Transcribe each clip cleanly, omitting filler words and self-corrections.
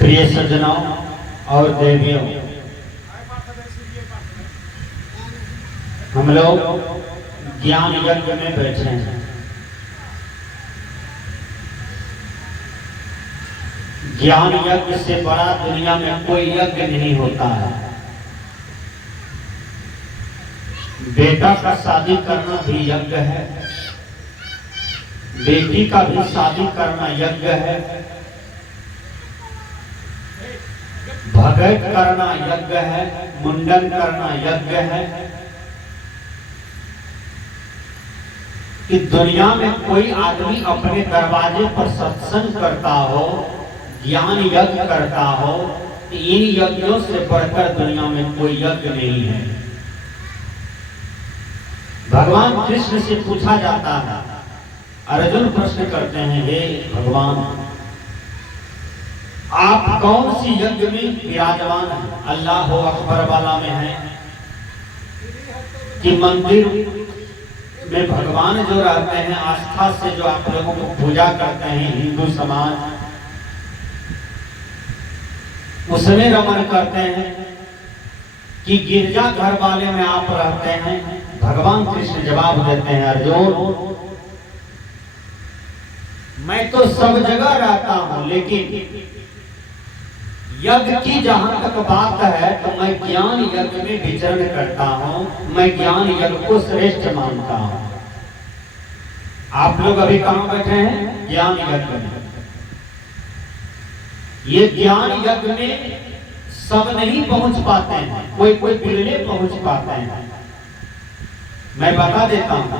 प्रिय सज्जनों और देवियों, हम लोग ज्ञान यज्ञ में बैठे हैं। ज्ञान यज्ञ से बड़ा दुनिया में कोई यज्ञ नहीं होता है। बेटा का शादी करना भी यज्ञ है, बेटी का भी शादी करना यज्ञ है, भगत करना यज्ञ है, मुंडन करना यज्ञ है। कि दुनिया में कोई आदमी अपने दरवाजे पर सत्संग करता हो, ज्ञान यज्ञ करता हो, इन यज्ञों से बढ़कर दुनिया में कोई यज्ञ नहीं है। भगवान कृष्ण से पूछा जाता है, अर्जुन प्रश्न करते हैं, हे भगवान आप कौन सी यज्ञ में विराजमान हैं? अल्लाह अकबर वाला में है कि मंदिर में भगवान जो रहते हैं, आस्था से जो आप लोगों को पूजा करते हैं हिंदू समाज, उसमें रमण करते हैं कि गिरजा घर वाले में आप रहते हैं? भगवान कृष्ण जवाब देते हैं, अर्जुन मैं तो सब जगह रहता हूं, लेकिन यज्ञ की जहां तक बात है तो मैं ज्ञान यज्ञ में विचरण करता हूं। मैं ज्ञान यज्ञ को श्रेष्ठ मानता हूं। आप लोग अभी कहां बैठे हैं? ज्ञान यज्ञ में। ये ज्ञान यज्ञ में सब नहीं पहुंच पाते हैं, कोई कोई बिरले पहुंच पाते हैं। मैं बता देता हूं,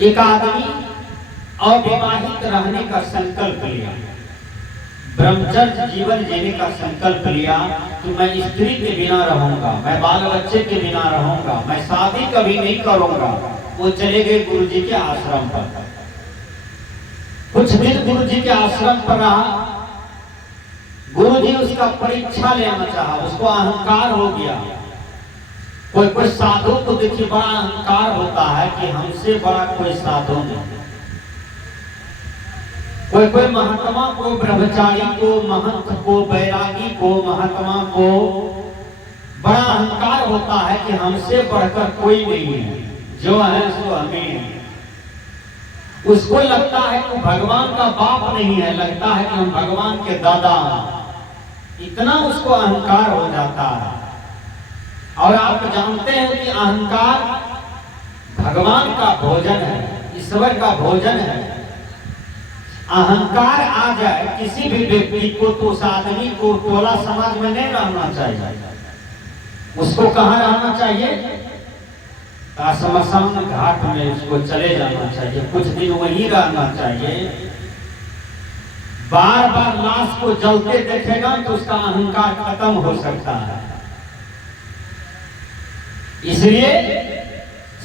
एक आदमी अविवाहित रहने का संकल्प लिया, ब्रह्मचर्य जीवन जीने का संकल्प लिया कि मैं स्त्री के बिना रहूंगा, मैं बाल बच्चे के बिना रहूंगा, मैं शादी कभी नहीं करूंगा। वो चले गए गुरु जी के आश्रम पर। कुछ दिन गुरु जी के आश्रम पर रहा। गुरु जी उसका परीक्षा लेना चाहा, उसको अहंकार हो गया। कोई कोई साधु को देखिए बड़ा अहंकार होता है कि हमसे बड़ा कोई साधु नहीं। कोई कोई महात्मा को, ब्रह्मचारी को, महंत को, बैरागी को, महात्मा को बड़ा अहंकार होता है कि हमसे बढ़कर कोई नहीं है, जो है सो हमें है। उसको लगता है कि भगवान का बाप नहीं है, लगता है कि हम भगवान के दादा हैं। इतना उसको अहंकार हो जाता है। और आप जानते हैं कि अहंकार भगवान का भोजन है, ईश्वर का भोजन है। अहंकार आ जाए किसी भी व्यक्ति को तो उस आदमी को टोला समाज में नहीं रहना चाहिए। उसको कहाँ रहना चाहिए? शमशान घाट में उसको चले जाना चाहिए, कुछ दिन वहीं रहना चाहिए। बार बार लाश को जलते देखेगा तो उसका अहंकार खत्म हो सकता है। इसलिए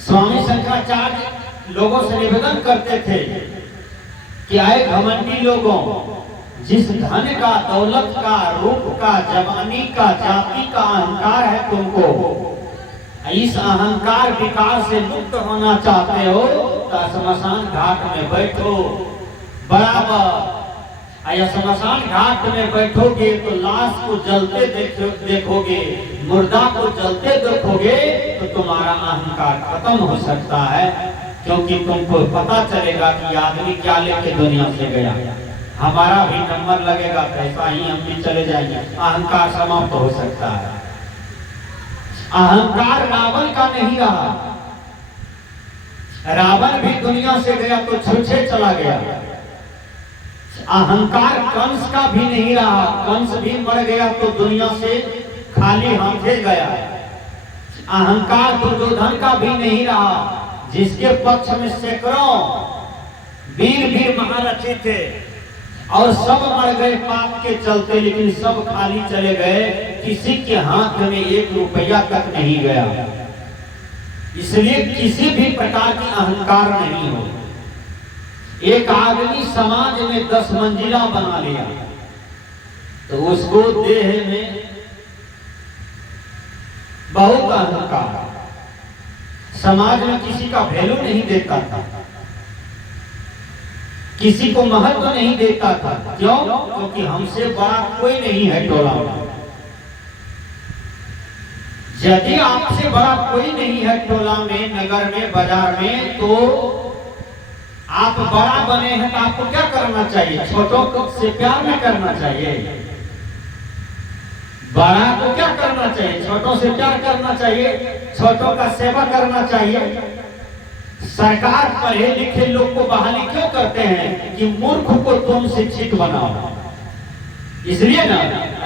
स्वामी शंकराचार्य लोगों से निवेदन करते थे कि आए घमंडी लोगों, जिस धन का, दौलत का, रूप का, जवानी का, जाति का अहंकार है तुमको, इस अहंकार विकार से मुक्त होना चाहते हो तो शमशान घाट में बैठो बराबर। या शमशान घाट में बैठोगे तो लाश को जलते देखोगे, मुर्दा को जलते देखोगे तो तुम्हारा अहंकार खत्म हो सकता है। क्योंकि तुमको पता चलेगा कि आदमी क्या लेके दुनिया से गया। हमारा भी नंबर लगेगा, पैसा ही हम भी चले जाएंगे, अहंकार समाप्त हो सकता है। अहंकार रावण का नहीं रहा। रावण भी दुनिया से गया तो छूछे चला गया। अहंकार कंस का भी नहीं रहा। कंस भी मर गया तो दुनिया से खाली हाथे गया। अहंकार दुर्योधन का भी नहीं रहा, जिसके पक्ष में सैकड़ों वीर वीर महारथी थे और सब मर गए पाप के चलते, लेकिन सब खाली चले गए, किसी के हाथ में 1 रुपया तक नहीं गया। इसलिए किसी भी प्रकार की अहंकार नहीं हो। एक आदमी समाज में 10 मंजिला बना लिया तो उसको देह में बहुत अहंकार, समाज में किसी का वैल्यू नहीं देता था। किसी को महत्व नहीं देता था। क्यों? क्योंकि हमसे बड़ा कोई नहीं है टोला में। यदि आपसे बड़ा कोई नहीं है टोला में, नगर में, बाजार में, तो आप बड़ा बने हैं तो आपको क्या करना चाहिए? छोटों से प्यार में करना चाहिए। बड़ा को क्या करना चाहिए? छोटों से प्यार करना चाहिए, छोटों का सेवा करना चाहिए। सरकार पढ़े लिखे लोग को बहाली क्यों करते हैं कि मूर्ख को तुम शिक्षित बनाओ? इसलिए ना,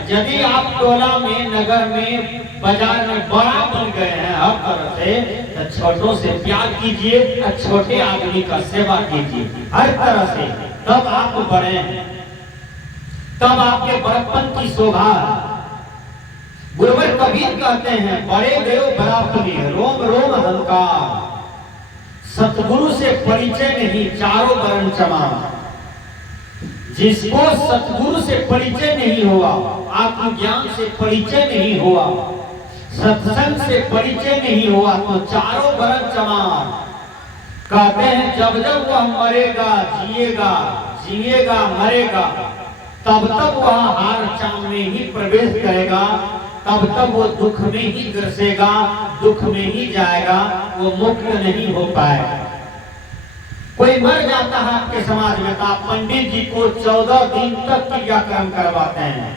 यदि आप टोला में, नगर में, बाजार में बड़ा बन गए हैं हर तरह से, तो छोटों से प्यार कीजिए और छोटे आदमी का सेवा कीजिए हर तरह से, तब आप बड़े हैं, तब आपके बड़प्पन की शोभा। गुरुवर कबीर कहते हैं, बड़े देव बड़ापनी रोम रोम अहंकार, सतगुरु से परिचय नहीं चारों वर्ण चमान। जिसको सतगुरु से परिचय नहीं हुआ, आत्मज्ञान से परिचय नहीं हुआ, सत्संग से परिचय नहीं हुआ, तो चारों वर्ण चमार। कहते हैं जब जब वह मरेगा जिएगा, जिएगा मरेगा, तब तब वह हार चांद में ही प्रवेश करेगा, तब तब वो दुख में ही ग्रसेगा, दुख में ही जाएगा, वो मुक्त नहीं हो पाएगा। कोई मर जाता है आपके समाज में, तो आप पंडित जी को 14 दिन तक क्रियाक्रम करवाते हैं।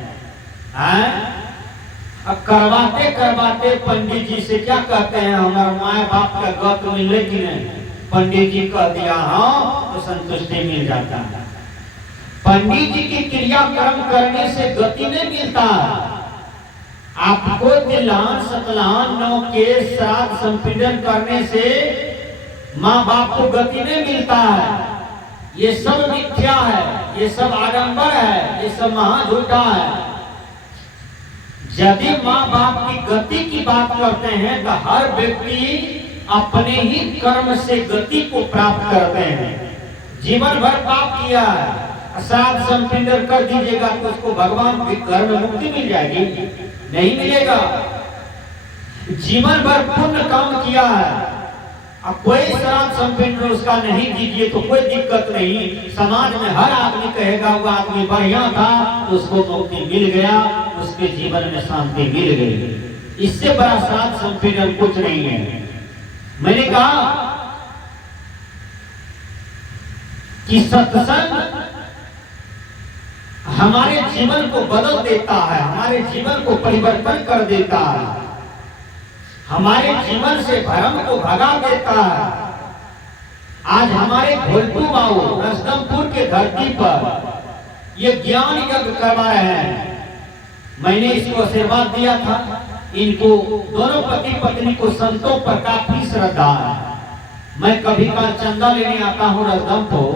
अब करवाते करवाते पंडित जी से क्या कहते हैं, हमारा माए बाप का गत मिले कि नहीं? पंडित जी कह दिया हाँ, तो संतुष्टि मिल जाता है। पंडित जी की क्रियाक्रम करने से गति नहीं मिलता। आपको तिलान, सतलान, नौकेश, श्राद्ध, संपीड़न करने से माँ बाप को गति नहीं मिलता है। ये सब मिथ्या है, ये सब आडंबर है, ये सब महाझूठा है। यदि माँ बाप की गति की बात करते हैं तो हर व्यक्ति अपने ही कर्म से गति को प्राप्त करते हैं। जीवन भर पाप किया है, श्राद्ध संपीड़न कर दीजिएगा तो उसको भगवान के घर में मुक्ति मिल जाएगी? नहीं मिलेगा। जीवन भर पुण्य काम किया है, अब कोई श्राद्ध संपीड़न उसका नहीं कीजिए तो कोई दिक्कत नहीं। समाज में हर आदमी कहेगा वो आदमी बढ़िया था, तो उसको मुक्ति मिल गया, उसके जीवन में शांति मिल गई। इससे बड़ा श्राद्ध संपीड़न कुछ नहीं है। मैंने कहा कि सत्संग हमारे जीवन को बदल देता है, हमारे जीवन को परिवर्तन कर देता है, हमारे जीवन से भ्रम को भगा देता है। आज हमारे घोलटू बाबू रसदमपुर के धरती पर ये ज्ञान यज्ञ करवा रहे हैं। मैंने इसको आशीर्वाद दिया था। इनको दोनों पति पत्नी को संतों पर काफी श्रद्धा है। मैं कभी कभार चंदा लेने आता हूँ रसदमपुर,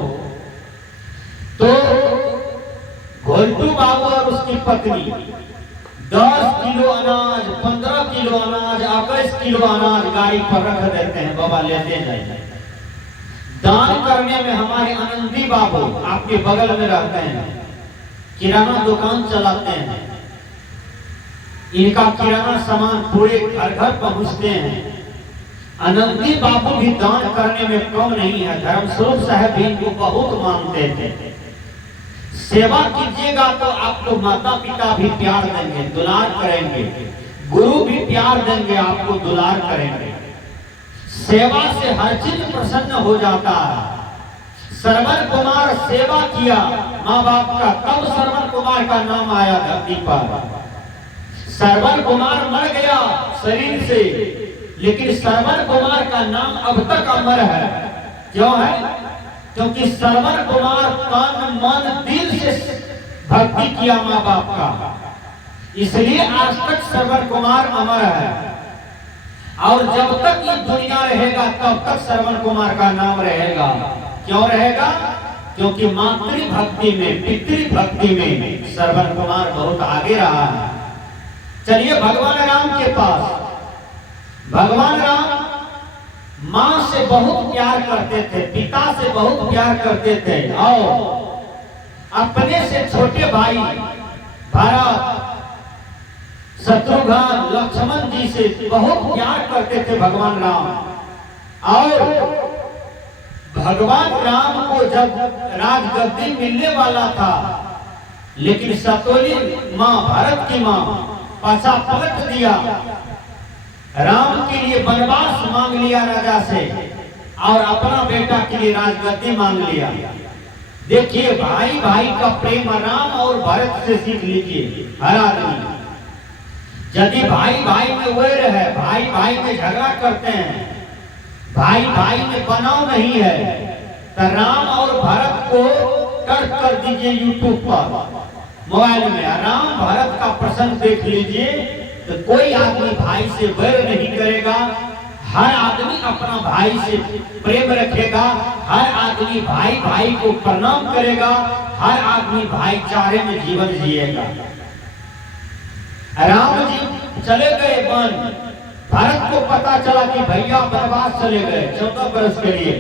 तो घोलटू बाबू और उसकी पत्नी 10 किलो अनाज, 15 किलो अनाज, 21 किलो अनाज गाड़ी पर रख देते हैं, बाबा लेते जाइए। दान करने में हमारे आनंदी बाबू आपके बगल में रहते हैं, किराना दुकान चलाते हैं। इनका किराना सामान पूरे घर घर पहुंचते हैं। आनंदी बाबू भी दान करने में कम नहीं है। धर्मस्वरूप साहब भी इनको बहुत मानते थे। सेवा कीजिएगा तो आपको माता पिता भी प्यार देंगे, दुलार करेंगे, गुरु भी प्यार देंगे, आपको दुलार करेंगे। सेवा से हर चीज प्रसन्न हो जाता है। श्रवण कुमार सेवा किया माँ बाप का, तब श्रवण कुमार का नाम आया धरती पर। श्रवण कुमार मर गया शरीर से, लेकिन श्रवण कुमार का नाम अब तक अमर है। क्यों है? क्योंकि श्रवण कुमार तन मन दिल से भक्ति किया माँ बाप का, इसलिए आज तक श्रवण कुमार अमर है। और जब तक ये दुनिया रहेगा तब तक श्रवण कुमार का नाम रहेगा। क्यों रहेगा? क्योंकि मातृ भक्ति में, पितृ भक्ति में श्रवण कुमार बहुत आगे रहा है। चलिए भगवान राम के पास। भगवान राम माँ से बहुत प्यार करते थे, पिता से बहुत प्यार करते थे, और अपने से छोटे भाई भरत, शत्रुघ्न, लक्ष्मण जी से बहुत प्यार करते थे भगवान राम। और भगवान राम को जब राजगद्दी मिलने वाला था, लेकिन सतोली माँ, भारत की माँ पासा पलट दिया, राम के लिए वनवास मांग लिया राजा से और अपना बेटा के लिए राजगद्दी मांग लिया। देखिए भाई भाई का प्रेम राम और भरत से सीख लीजिए हर आदमी। यदि भाई भाई में वैर है, भाई भाई में झगड़ा करते हैं, भाई भाई में बनाव नहीं है, तो राम और भरत को सर्च कर दीजिए यूट्यूब पर, मोबाइल में राम भरत का प्रसंग देख लीजिए, तो कोई आदमी भाई से वैर नहीं करेगा, हर आदमी अपना भाई से प्रेम रखेगा, हर आदमी भाई भाई को प्रणाम करेगा, हर आदमी भाईचारे में जीवन जिएगा। राम जी चले गए वन, भरत को पता चला कि भैया वनवास चले गए 14 वर्ष के लिए।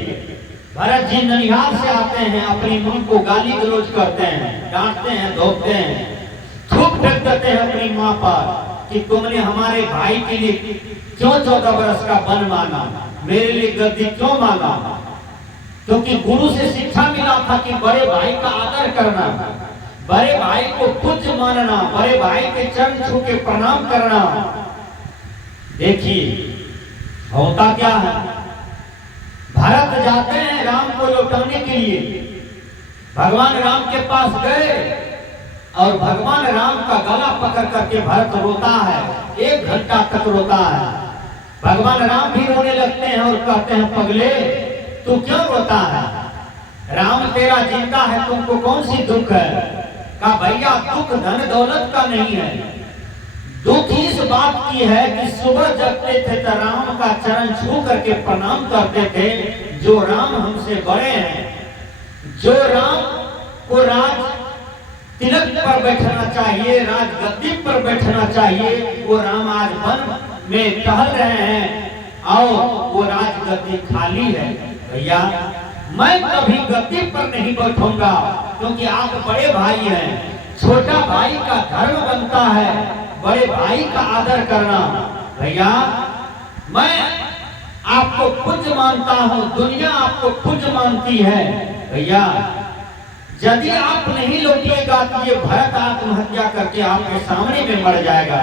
भरत जी ननिहाल से आते हैं, अपनी मां को गाली गलौज करते हैं, डांटते हैं, धोते हैं, थूक फेंक देते हैं अपनी मां पर कि तुमने हमारे भाई के लिए क्यों 14 वर्ष का वन मांगा, मेरे लिए गद्दी क्यों मांगा। क्योंकि गुरु से शिक्षा मिला था कि बड़े भाई का आदर करना, बड़े भाई को पूज्य मानना, बड़े भाई के चरण छू के प्रणाम करना। देखिए होता क्या है, भरत जाते हैं राम को लौटाने के लिए, भगवान राम के पास गए और भगवान राम का गला पकड़ करके भरत रोता है, 1 घंटा तक रोता है। भगवान राम भी रोने लगते हैं और कहते हैं पगले तू क्यों रोता है, राम तेरा जिंदा है, तुमको कौन सी दुख है। कहा भैया दुख धन दौलत का नहीं है, दुख इस बात की है कि सुबह जगते थे तो राम का चरण छू करके प्रणाम करते थे। जो राम हमसे बड़े हैं, जो राम को राज तिलक पर बैठना चाहिए, राज गद्दी पर बैठना चाहिए, वो राम आज वन में टहल रहे हैं और वो राज गद्दी खाली है। भैया मैं कभी गद्दी पर नहीं बैठूंगा, क्योंकि आप बड़े भाई हैं, छोटा भाई का धर्म बनता है बड़े भाई का आदर करना। भैया मैं आपको पूज्य मानता हूँ, दुनिया आपको पूज्य मानती है। भैया यदि आप नहीं लौटिएगा तो ये भरत आत्महत्या करके आपके सामने में मर जाएगा।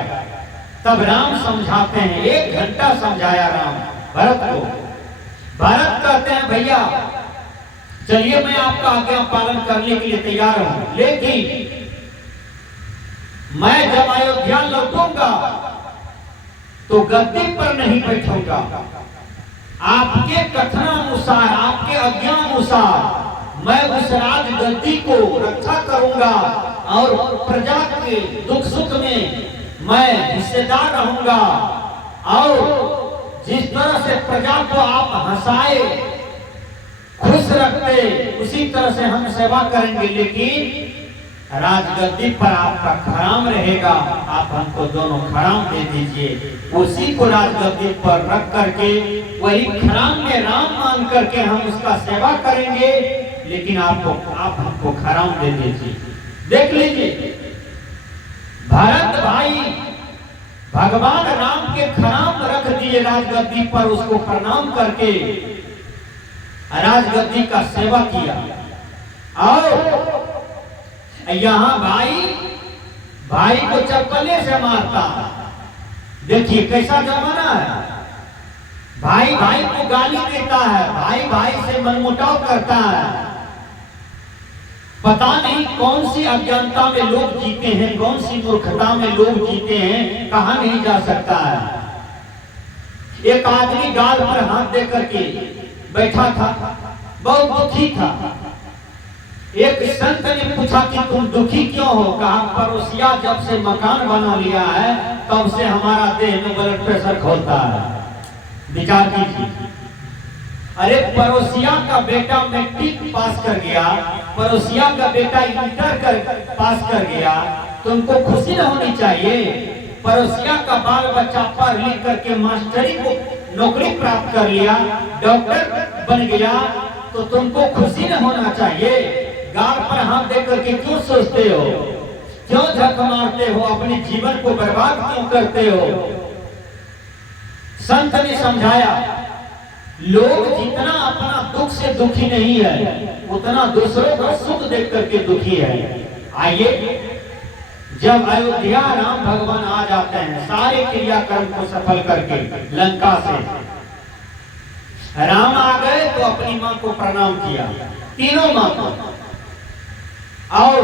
तब राम समझाते हैं, 1 घंटा समझाया राम भरत को। भरत कहते हैं भैया चलिए मैं आपका आज्ञा पालन करने के लिए तैयार हूं, लेकिन मैं जब अयोध्या लौटूंगा तो गद्दी पर नहीं बैठूंगा। आपके कथनानुसार, आपके आज्ञानुसार मैं उस राज गद्दी को रक्षा करूंगा और प्रजा के दुख सुख में मैं हिस्सेदार रहूंगा। और जिस तरह से प्रजा को आप हंसाए, खुश रखते, उसी तरह से हम सेवा करेंगे, लेकिन राजगद्दी पर आपका खराम रहेगा। आप हमको दोनों खराम दे दीजिए, उसी को राजगद्दी पर रख करके वही खराम में राम मान करके हम उसका सेवा करेंगे, लेकिन आप हमको खराम दे दीजिए। देख लीजिए भरत भाई भगवान राम के खराम रख दिए राजगद्दी पर, उसको प्रणाम करके राजगद्दी का सेवा किया। और यहाँ भाई को चप्पले से मारता। देखिए कैसा जमाना है, भाई भाई को गाली देता है, भाई भाई से मनमुटाव करता है। पता नहीं कौन सी अज्ञानता में लोग जीते हैं, कौन सी मूर्खता में लोग जीते हैं, कहा नहीं जा सकता है। एक आदमी गाल पर हाथ दे करके बैठा था, बहुत दुखी था। एक संत ने पूछा कि तुम दुखी क्यों हो। कहा पड़ोसिया जब से मकान बना लिया है तब से हमारा देह में ब्लड प्रेशर खोलता है। विचार कीजिए, अरे पड़ोसिया का बेटा मैट्रिक पास कर गया, पड़ोसिया का बेटा इंटर पास कर गया, तुमको खुशी न होनी चाहिए। पड़ोसिया का बाल बच्चा पढ़ लिख करके मास्टरी को नौकरी प्राप्त कर लिया, डॉक्टर बन गया, तो तुमको खुशी न होना चाहिए। गाल पर हाथ दे करके क्यों सोचते हो, क्यों झक मारते हो, अपने जीवन को बर्बाद क्यों करते हो। संत ने समझाया, लोग जितना अपना दुख से दुखी नहीं है, उतना दूसरों का सुख देख करके दुखी है। आइए, जब अयोध्या राम भगवान आ जाते हैं सारे क्रियाक्रम को सफल करके लंका से, राम आ गए तो अपनी मां को प्रणाम किया, तीनों मां को, और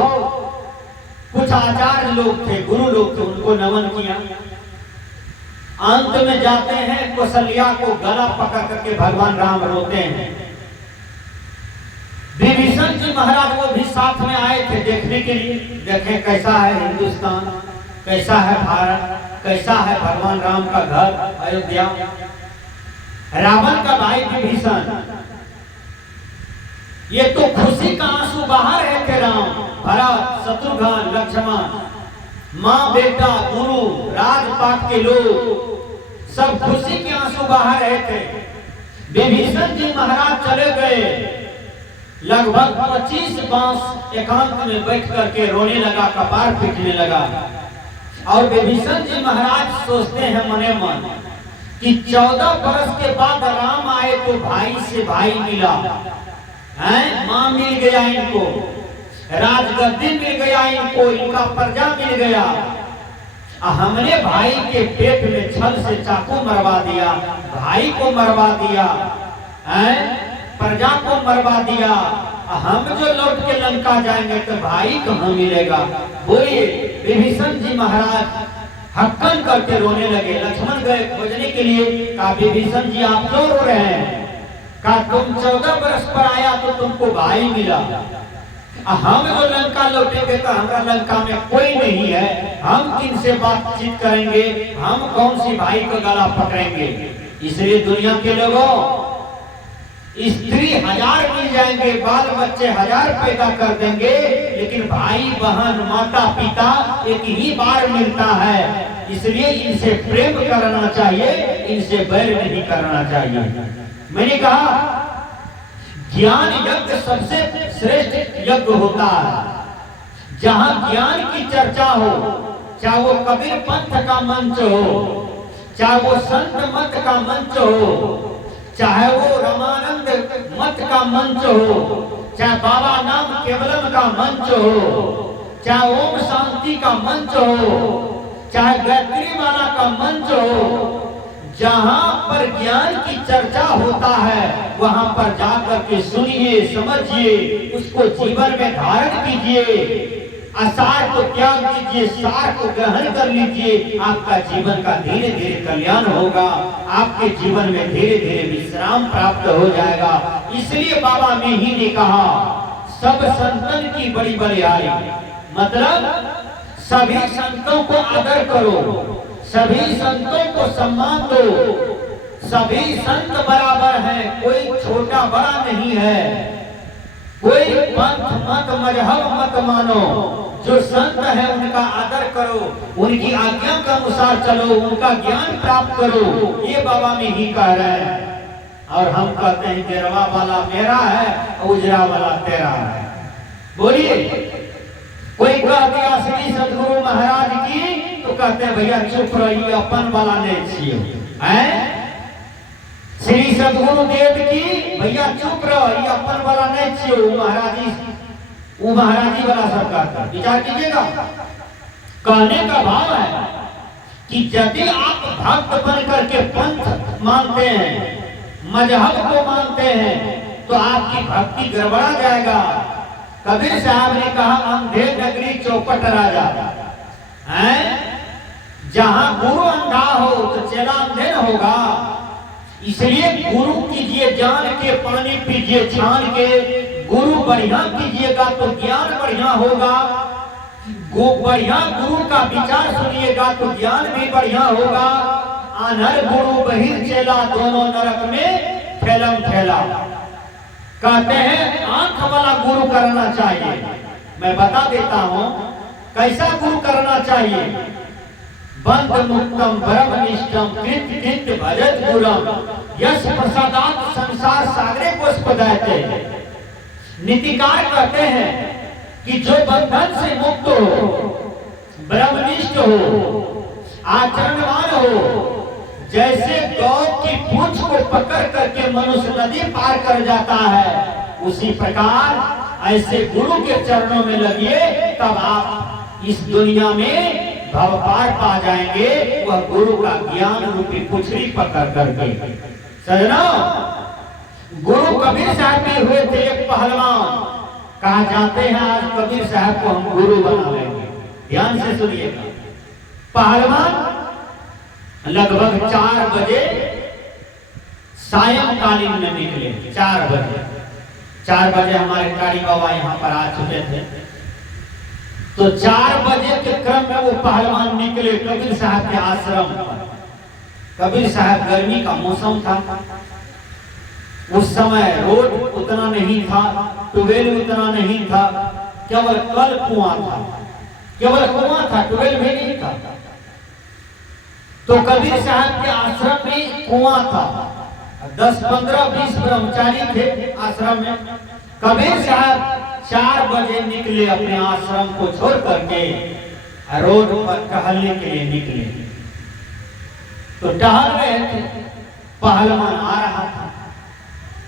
कुछ आचार्य लोग थे, गुरु लोग थे, उनको नमन किया। अंत में जाते हैं, कौशल्या को गला पकड़ करके भगवान राम रोते हैं। विभीषण जी महाराज वो भी साथ में आए थे देखने के लिए, देखें कैसा है हिंदुस्तान, कैसा है भारत, कैसा है भगवान राम का घर अयोध्या। रावण का भाई विभीषण, ये तो खुशी का आंसू बहा रहे थे। राम, भरत, शत्रुघ्न, लक्ष्मण, माँ बेटा, गुरु, राजपाट के लोग सब खुशी के आंसू बहा रहे थे। विभीषण जी महाराज चले गए, लगभग 25 बांस एकांत में बैठ करके रोने लगा, कपार पीटने लगा। और विभीषण जी महाराज सोचते हैं मने मन कि 14 बरस के बाद राम आए तो भाई से भाई मिला है, मां मिल गया इनको, राजगद्दी मिल गया इनको, इनका प्रजा मिल गया। हमने भाई के पेट में छल से चाकू मरवा दिया, भाई को मरवा दिया है, प्रजा को मरवा दिया। हम जो लौट के लंका जाएंगे तो भाई कहाँ मिलेगा। बोलिए, विभीषण जी महाराज हक्कन करके रोने लगे। लक्ष्मण गए खोजने के लिए, कहा विभीषण जी आप क्यों रो रहे हैं? कहा तुम 14 बरस पर आया तो तुमको भाई मिला, हम जो लंका लौटेंगे तो हमारा लंका में कोई नहीं है, हम किन से बातचीत करेंगे, हम कौन सी भाई को गला पकड़ेंगे। इसलिए दुनिया के लोगों, स्त्री 1000 मिल जाएंगे, बाल बच्चे 1000 पैदा कर देंगे, लेकिन भाई बहन माता पिता एक ही बार मिलता है। इसलिए इनसे प्रेम करना चाहिए, इनसे बैर नहीं करना चाहिए। मैंने कहा ज्ञान यज्ञ सबसे श्रेष्ठ यज्ञ होता है, जहां ज्ञान की चर्चा हो, चाहे वो कबीर पंथ का मंच हो, चाहे वो संत मत का मंच हो, चाहे वो रामानंद मत का मंच हो, चाहे बाबा नाम केवलम का मंच हो, चाहे ओम शांति का मंच हो, चाहे गायत्री माला का मंच हो, जहां पर ज्ञान की चर्चा होता है वहां पर जाकर के सुनिए, समझिए, उसको जीवन में धारण कीजिए, असार को त्याग दीजिए, सार को ग्रहण कर लीजिए। आपका जीवन का धीरे धीरे कल्याण होगा, आपके जीवन में धीरे धीरे विश्राम प्राप्त हो जाएगा। इसलिए बाबा ने ही ने कहा सब संतन की बड़ी बलिहारी, मतलब सभी संतों को आदर करो, सभी संतों को सम्मान दो, सभी संत बराबर हैं, कोई छोटा बड़ा नहीं है, कोई पंथ मत मजहब मत मानो, जो संत है उनका आदर करो, उनकी आज्ञा के अनुसार चलो, उनका ज्ञान प्राप्त करो। ये बाबा में ही कह रहे हैं। और हम कहते हैं गिरवा वाला मेरा है, उजरा वाला तेरा है। बोलिए, कोई कह दिया श्री सदगुरु महाराज की तो कहते हैं भैया चुप रहिए, अपन वाला नहीं चाहिए। श्री सदगुरु देव की भैया चुप रहिए, अपन वाला नहीं चाहिए, वो महाराजी वाला सरकार का विचार कीजिएगा। कहने का भाव है कि यदि आप भक्त बन करके पंथ मानते हैं, मजहब को मानते हैं, तो आपकी भक्ति गड़बड़ा जाएगा। कबीर साहब ने कहा अंधे नगरी चौपट राजा है, जहां गुरु अंधा हो तो चेला अंधे न होगा। इसलिए गुरु कीजिए जान के, पानी पीजिए छान के, गुरु बढ़िया कीजिएगा तो ज्ञान बढ़िया होगा, बढ़िया गुरु का विचार सुनिएगा तो ज्ञान भी बढ़िया होगा। अनहर गुरु बहिर चेला दोनों नरक में फैलम फैला। कहते हैं आंख वाला गुरु करना चाहिए। मैं बता देता हूं कैसा गुरु करना चाहिए। बंद मुक्तम ब्रह्मनिष्ठम कृत कृत भजत गुरम यश प्रसादात संसार सागरे पुष्पदाते। नीतिकार कहते हैं कि जो बंधन से मुक्त हो, ब्रह्मनिष्ठ हो, आचरणवान हो, जैसे गौ की पूंछ को को पकड़ करके मनुष्य नदी पार कर जाता है, उसी प्रकार ऐसे गुरु के चरणों में लगिए, तब आप इस दुनिया में भव पार पा जाएंगे, वह गुरु का ज्ञान रूपी पुछड़ी पकड़ करके। सजनों, गुरु कबीर साहब भी हुए थे एक पहलवान। कहा जाते हैं आज कबीर साहब को हम गुरु बना लेंगे। ध्यान से सुनिएगा। पहलवान लगभग 4 बजे सायंकालीन में निकले। 4 बजे हमारे कारी बाबा यहाँ पर आ चुके थे, तो 4 बजे के क्रम में वो पहलवान निकले कबीर साहब के आश्रम पर। कबीर साहब, गर्मी का मौसम था, उस समय रोड उतना नहीं था, ट्यूबवेल उतना नहीं था, केवल कल कुआं था, ट्यूबवेल भी नहीं था। तो कबीर साहब के आश्रम में कुआं था, 10, 15, 20 ब्रह्मचारी थे आश्रम में। कबीर साहब 4 बजे निकले, अपने आश्रम को छोड़ करके रोड पर टहलने के लिए निकले। तो टहल रहे थे, पहलवान आ रहा था।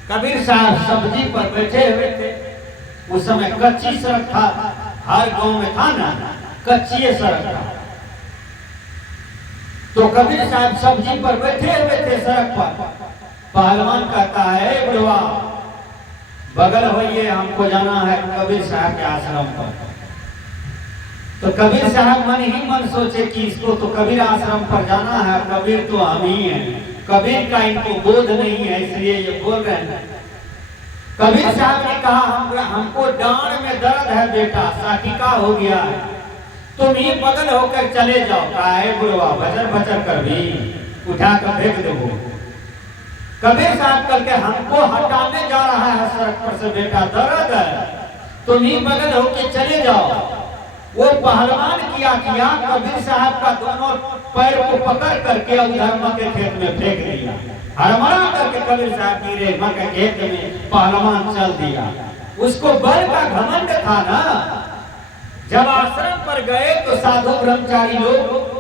कबीर साहब सब्जी पर बैठे हुए थे। उस समय कच्ची सड़क था, हर गांव में था ना, कच्ची सड़क था। तो कबीर साहब सब्जी पर बैठे हुए थे सड़क पर। पहलवान कहता है, बुढ़वा बगल होइए, हमको जाना है कबीर साहब के आश्रम पर। तो कबीर साहब मन ही मन सोचे कि इसको तो कबीर आश्रम पर जाना है, कबीर तो हम ही हैं, कबीर का इनको बोध नहीं है, इसलिए ये बोल रहे हैं। कबीर साहब ने कहा, हमको डांड में दर्द है बेटा, साटिका हो गया है, तुम ही बगल होकर चले जाओ। कहा है बुढ़वा, बचर कर भी उठा कर फेंक दो। कबीर साहब कल के हमको हटाने जा रहा है सड़क पर से बेटा, दर्द है, तुम ही बगल होकर चले जाओ। वो पहलवान किया कबीर साहब का दोनों पैर को पकड़ करके उधर मक्के खेत में फेंक दिया। हड़बड़ा करके कबीर साहब गिरे मक्के खेत में, पहलवान चल दिया। उसको बल का घमंड था ना। जब आश्रम पर गए तो साधु ब्रह्मचारी लोग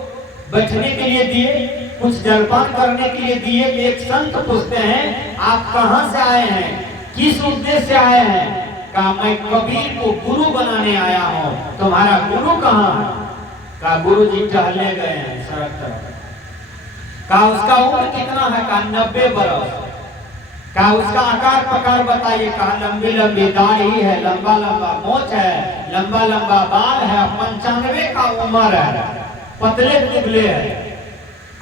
बैठने के लिए दिए, कुछ जलपान करने के लिए दिए। एक संत पूछते हैं, आप कहाँ से आए हैं, किस उद्देश्य से आए हैं? कहा, मैं कबीर को गुरु बनाने आया हूँ, तुम्हारा गुरु कहाँ है? कहा, गुरु जी टहलने गए हैं सड़क तरफ। कहा, उसका उम्र कितना है? कहा, 90 बरस। कहा, उसका आकार प्रकार बताइए। कहा, लंबी लंबी दाढ़ी है, लंबा लंबा मोछ है, लंबा लंबा बाल है, 95 का उम्र है, पतले दुबले है।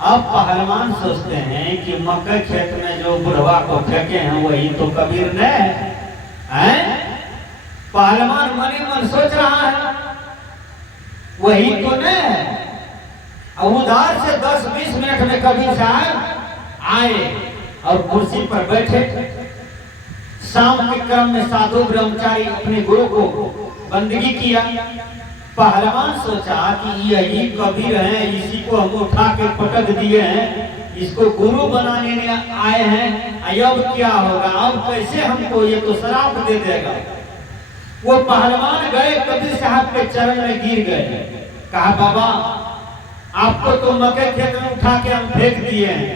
अब पहलवान सोचते हैं कि मक्के खेत में जो बुढ़वा को फेंके हैं वही तो कबीर ने है। पहलवान मने मन सोच रहा है, वही तो ने। उधर से 10-20 मिनट में कबीर साहब आए और कुर्सी पर बैठे। शाम के क्रम में साधु ब्रह्मचारी अपने गुरु को बंदगी किया। पहलवान सोचा कि यही कबीर है, इसी को हम उठा के पटक दिए हैं, इसको गुरु बनाने में आए हैं, अब क्या होगा, अब कैसे हमको, ये तो श्राप दे देगा। वो पहलवान गए कबीर साहब के चरण में गिर गए। कहा, बाबा आपको तो मक्के खेत में उठा के हम फेंक दिए हैं,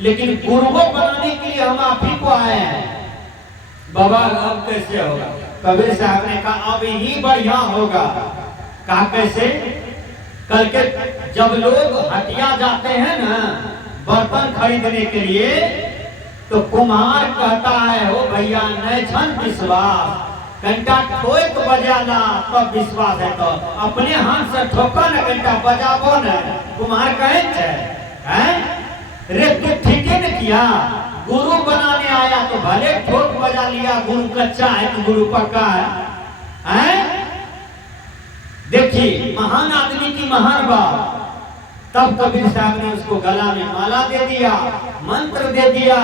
लेकिन गुरु बनाने के लिए हम आप ही को आए हैं, बाबा अब कैसे होगा? कबीर साहब ने कहा, अब ही बढ़िया होगा। कहा, कैसे? कल के जब लोग हटिया जाते हैं ना बर्तन खरीदने के लिए, तो कुम्हार कहता है, हो भैया नहीं छन विश्वास, घंटा ठोक बजाना तब विश्वास है, तो अपने हाथ से ठोका न घंटा बजाबो न। कुम्हार कहे हैं, रे तू ठीक है न किया, गुरु बनाने आया तो भले ठोक बजा लिया, गुरु कच्चा है तो गुरु पक्का है। देखिए महान आदमी की महान बात। तब कबीर साहब ने उसको गला में माला दे दिया, मंत्र दे दिया,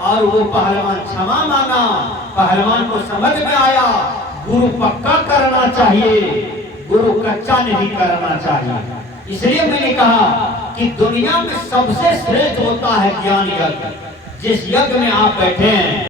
और वो पहलवान क्षमा मांगा। पहलवान को समझ में आया गुरु पक्का करना चाहिए, गुरु कच्चा नहीं करना चाहिए। इसलिए मैंने कहा कि दुनिया में सबसे श्रेष्ठ होता है ज्ञान यज्ञ। जिस यज्ञ में आप बैठे हैं